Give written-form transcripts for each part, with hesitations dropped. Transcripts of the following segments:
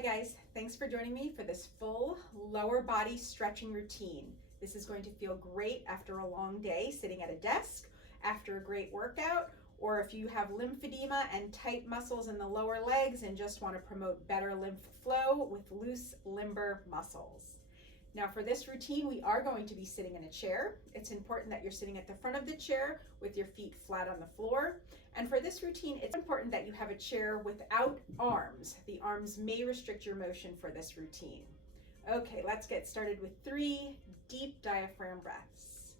Hi guys, thanks for joining me for this full lower body stretching routine. This is going to feel great after a long day sitting at a desk, after a great workout, or if you have lymphedema and tight muscles in the lower legs and just want to promote better lymph flow with loose, limber muscles. Now for this routine, we are going to be sitting in a chair. It's important that you're sitting at the front of the chair with your feet flat on the floor. And for this routine, it's important that you have a chair without arms. The arms may restrict your motion for this routine. Okay, let's get started with 3 deep diaphragm breaths.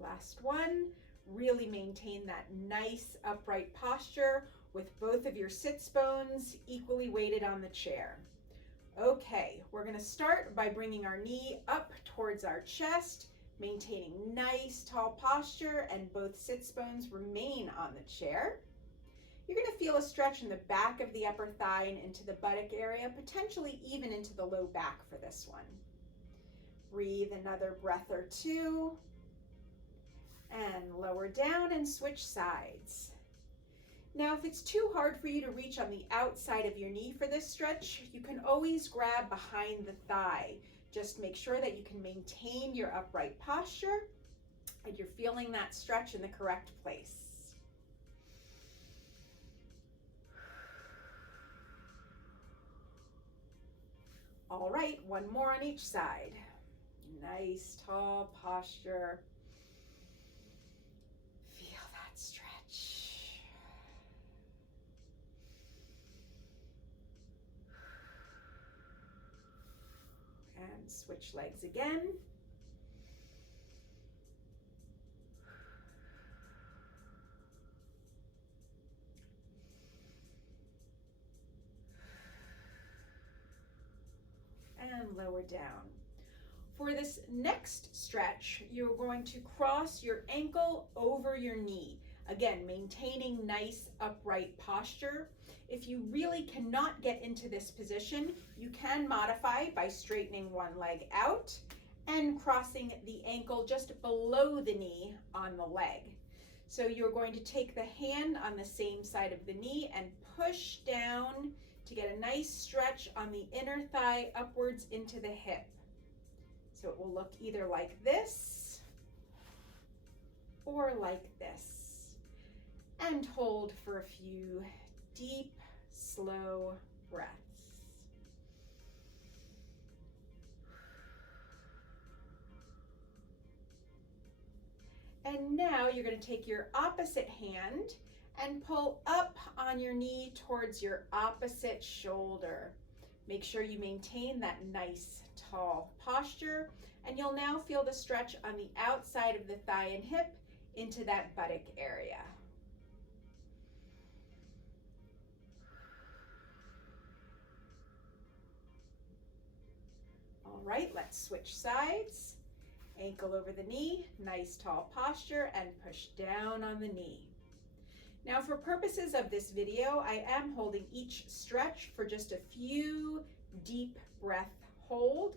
Last one. Really maintain that nice upright posture with both of your sits bones equally weighted on the chair. Okay, we're going to start by bringing our knee up towards our chest, maintaining nice tall posture, and both sits bones remain on the chair. You're going to feel a stretch in the back of the upper thigh and into the buttock area, potentially even into the low back for this one. Breathe another breath or two. And lower down and switch sides. Now, if it's too hard for you to reach on the outside of your knee for this stretch, you can always grab behind the thigh. Just make sure that you can maintain your upright posture and you're feeling that stretch in the correct place. All right, one more on each side. Nice tall posture. Feel that stretch. And switch legs again. And lower down. For this next stretch, you're going to cross your ankle over your knee. Again, maintaining nice upright posture. If you really cannot get into this position, you can modify by straightening one leg out and crossing the ankle just below the knee on the leg. So you're going to take the hand on the same side of the knee and push down to get a nice stretch on the inner thigh upwards into the hip. So it will look either like this or like this. And hold for a few deep, slow breaths. And now you're going to take your opposite hand and pull up on your knee towards your opposite shoulder. Make sure you maintain that nice tall posture, and you'll now feel the stretch on the outside of the thigh and hip into that buttock area. All right, let's switch sides. Ankle over the knee, nice tall posture, and push down on the knee. Now for purposes of this video, I am holding each stretch for just a few deep breath hold.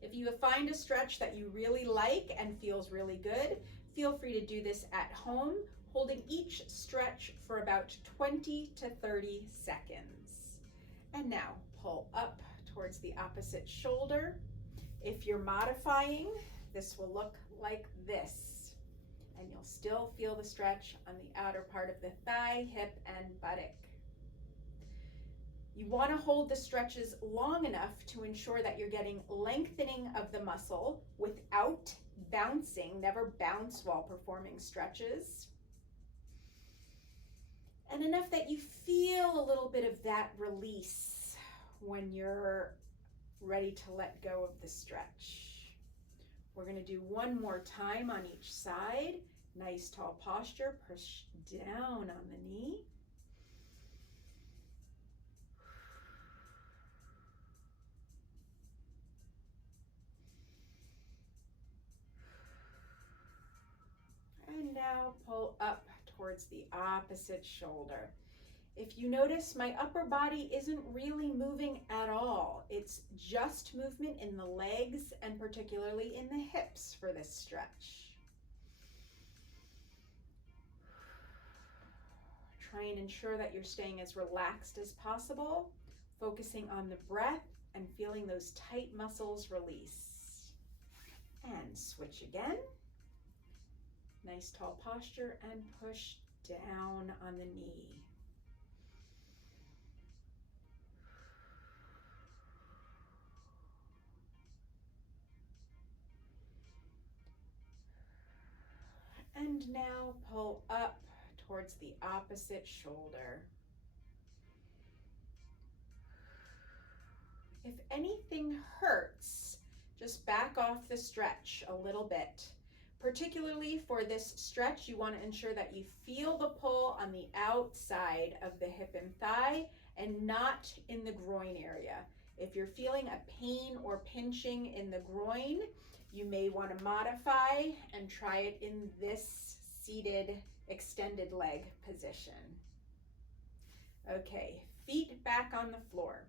If you find a stretch that you really like and feels really good, feel free to do this at home, holding each stretch for about 20 to 30 seconds. And now pull up towards the opposite shoulder. If you're modifying, this will look like this. And you'll still feel the stretch on the outer part of the thigh, hip, and buttock. You want to hold the stretches long enough to ensure that you're getting lengthening of the muscle without bouncing. Never bounce while performing stretches. And enough that you feel a little bit of that release when you're ready to let go of the stretch. We're going to do one more time on each side. Nice tall posture, push down on the knee. And now pull up towards the opposite shoulder. If you notice, my upper body isn't really moving at all. It's just movement in the legs and particularly in the hips for this stretch. Try and ensure that you're staying as relaxed as possible, focusing on the breath and feeling those tight muscles release. And switch again. Nice tall posture and push down on the knee. And now pull up towards the opposite shoulder. If anything hurts, just back off the stretch a little bit. Particularly for this stretch, you want to ensure that you feel the pull on the outside of the hip and thigh and not in the groin area. If you're feeling a pain or pinching in the groin, you may want to modify and try it in this seated extended leg position. Okay, feet back on the floor.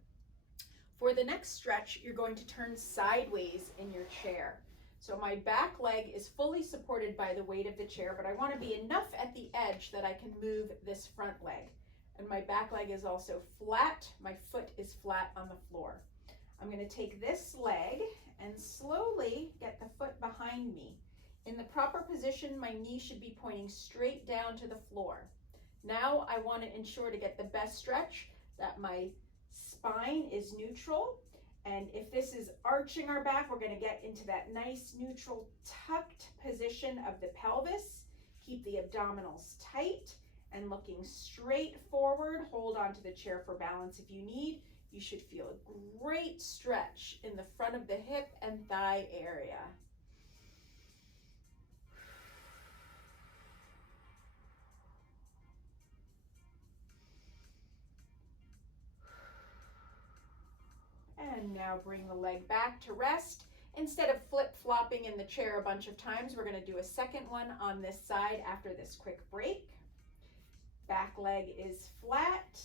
For the next stretch, you're going to turn sideways in your chair. So my back leg is fully supported by the weight of the chair, but I want to be enough at the edge that I can move this front leg. And my back leg is also flat. My foot is flat on the floor. I'm going to take this leg and slowly get the foot behind me. In the proper position, my knee should be pointing straight down to the floor. Now I want to ensure to get the best stretch that my spine is neutral. And if this is arching our back, we're going to get into that nice neutral tucked position of the pelvis. Keep the abdominals tight and looking straight forward. Hold on to the chair for balance if you need. You should feel a great stretch in the front of the hip and thigh area. And now bring the leg back to rest. Instead of flip-flopping in the chair a bunch of times, we're going to do a second one on this side after this quick break. Back leg is flat.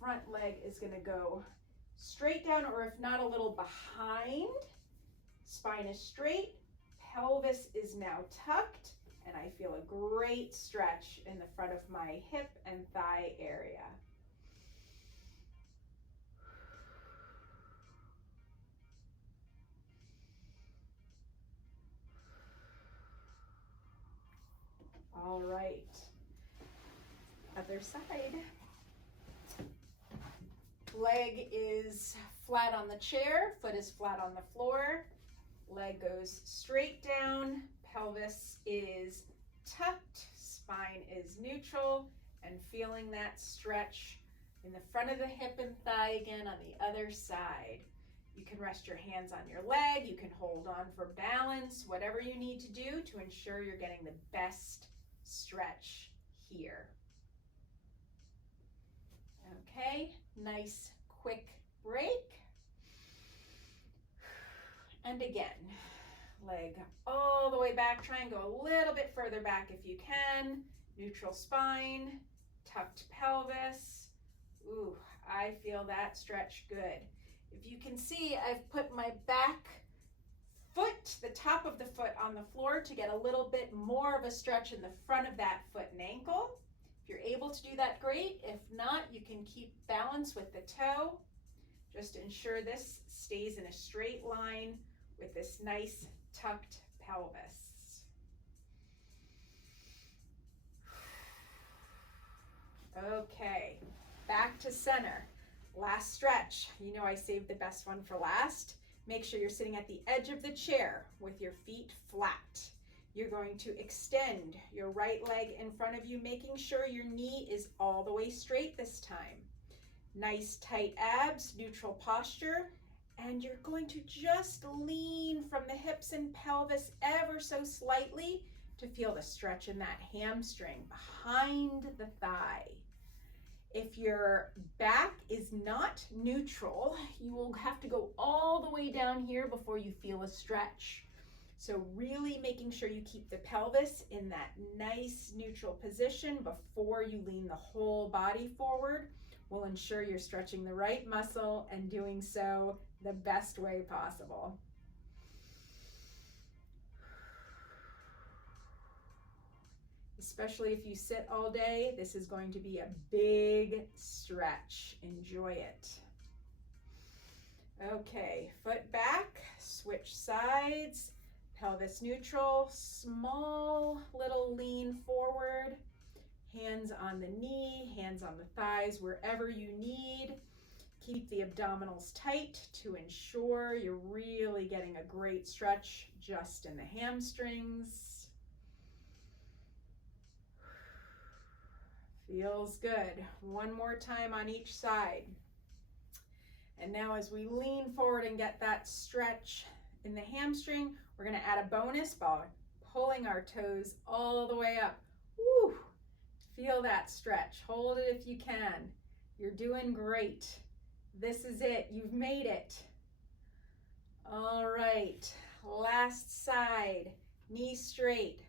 Front leg is going to go straight down, or if not, a little behind. Spine is straight. Pelvis is now tucked. And I feel a great stretch in the front of my hip and thigh area. All right, other side. Leg is flat on the chair, foot is flat on the floor, leg goes straight down, pelvis is tucked, spine is neutral, and feeling that stretch in the front of the hip and thigh again on the other side. You can rest your hands on your leg, you can hold on for balance, whatever you need to do to ensure you're getting the best stretch here. Okay, nice quick break. And again, leg all the way back. Try and go a little bit further back if you can. Neutral spine, tucked pelvis. Ooh, I feel that stretch good. If you can see, I've put my back foot, the top of the foot on the floor to get a little bit more of a stretch in the front of that foot and ankle. If you're able to do that, great. If not, you can keep balance with the toe. Just ensure this stays in a straight line with this nice tucked pelvis. Okay, back to center. Last stretch. You know I saved the best one for last. Make sure you're sitting at the edge of the chair with your feet flat. You're going to extend your right leg in front of you, making sure your knee is all the way straight this time. Nice tight abs, neutral posture, and you're going to just lean from the hips and pelvis ever so slightly to feel the stretch in that hamstring behind the thigh. If your back is not neutral, you will have to go all the way down here before you feel a stretch. So really making sure you keep the pelvis in that nice neutral position before you lean the whole body forward will ensure you're stretching the right muscle and doing so the best way possible. Especially if you sit all day, this is going to be a big stretch. Enjoy it. Okay, foot back, switch sides, pelvis neutral, small little lean forward, hands on the knee, hands on the thighs, wherever you need. Keep the abdominals tight to ensure you're really getting a great stretch just in the hamstrings. Feels good. One more time on each side. And now as we lean forward and get that stretch in the hamstring, we're going to add a bonus by pulling our toes all the way up. Woo! Feel that stretch. Hold it if you can. You're doing great. This is it. You've made it. All right. Last side. Knee straight.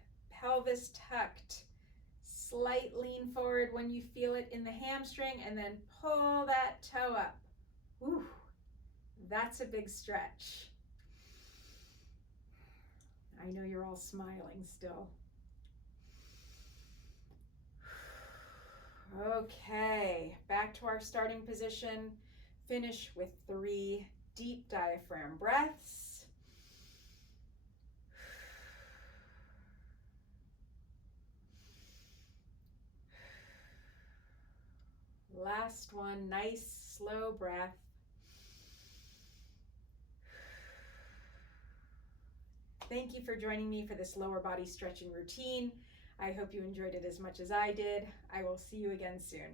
Pelvis tucked. Slight lean forward when you feel it in the hamstring, and then pull that toe up. Woo. That's a big stretch. I know you're all smiling still. Okay, back to our starting position. Finish with 3 deep diaphragm breaths. Last one, nice slow breath. Thank you for joining me for this lower body stretching routine. I hope you enjoyed it as much as I did. I will see you again soon.